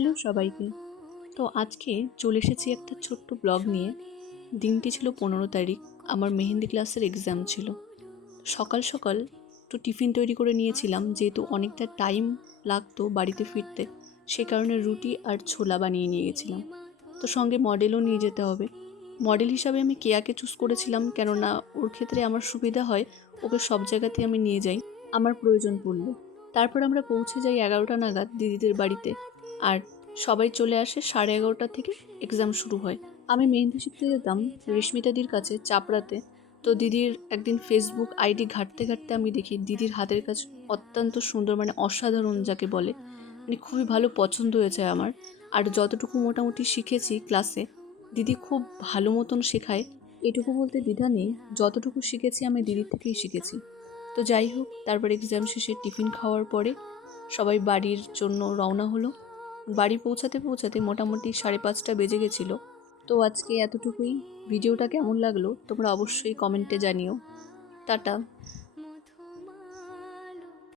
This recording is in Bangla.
হ্যালো সবাইকে। তো আজকে চলে এসেছি একটা ছোট্ট ব্লগ নিয়ে। দিনটি ছিল 15 তারিখ। আমার মেহেন্দি ক্লাসের এক্সাম ছিল। সকাল সকাল একটু টিফিন তৈরি করে নিয়েছিলাম, যেহেতু অনেকটা টাইম লাগতো বাড়িতে ফিরতে। সে কারণে রুটি আর ছোলা বানিয়ে নিয়ে গেছিলাম। তো সঙ্গে মডেলও নিয়ে যেতে হবে। মডেল হিসাবে আমি কেয়াকে চুজ করেছিলাম, কেননা ওর ক্ষেত্রে আমার সুবিধা হয়, ওকে সব জায়গাতেই আমি নিয়ে যাই আমার প্রয়োজন পড়লে। তারপর আমরা পৌঁছে যাই 11টা নাগাদ দিদিদের বাড়িতে। আর সবাই চলে আসে 11:30 থেকে এক্সাম শুরু হয়। আমি মেহেন্দি শিখতে যেতাম রেশমিতাদির কাছে চাপড়াতে। তো দিদির একদিন ফেসবুক আইডি ঘাঁটতে ঘাঁটতে আমি দেখি দিদির হাতের কাজ অত্যন্ত সুন্দর, মানে অসাধারণ যাকে বলে, মানে খুবই ভালো পছন্দ হয়েছে আমার। আর যতটুকু মোটামুটি শিখেছি ক্লাসে, দিদি খুব ভালো মতন শেখায়। এটুকু বলতে দ্বিধা নেই, যতটুকু শিখেছি আমি দিদির থেকেই শিখেছি। তো যাই হোক, তারপর এক্সাম শেষে টিফিন খাওয়ার পরে সবাই বাড়ির জন্য রওনা হলো। বাড়ি পৌঁছাতে পৌঁছাতে মোটামুটি 5:30 বেজে গেছিলো। তো আজকে এতটুকুই। ভিডিওটা কেমন লাগলো তোমরা অবশ্যই কমেন্টে জানিও। টাটা।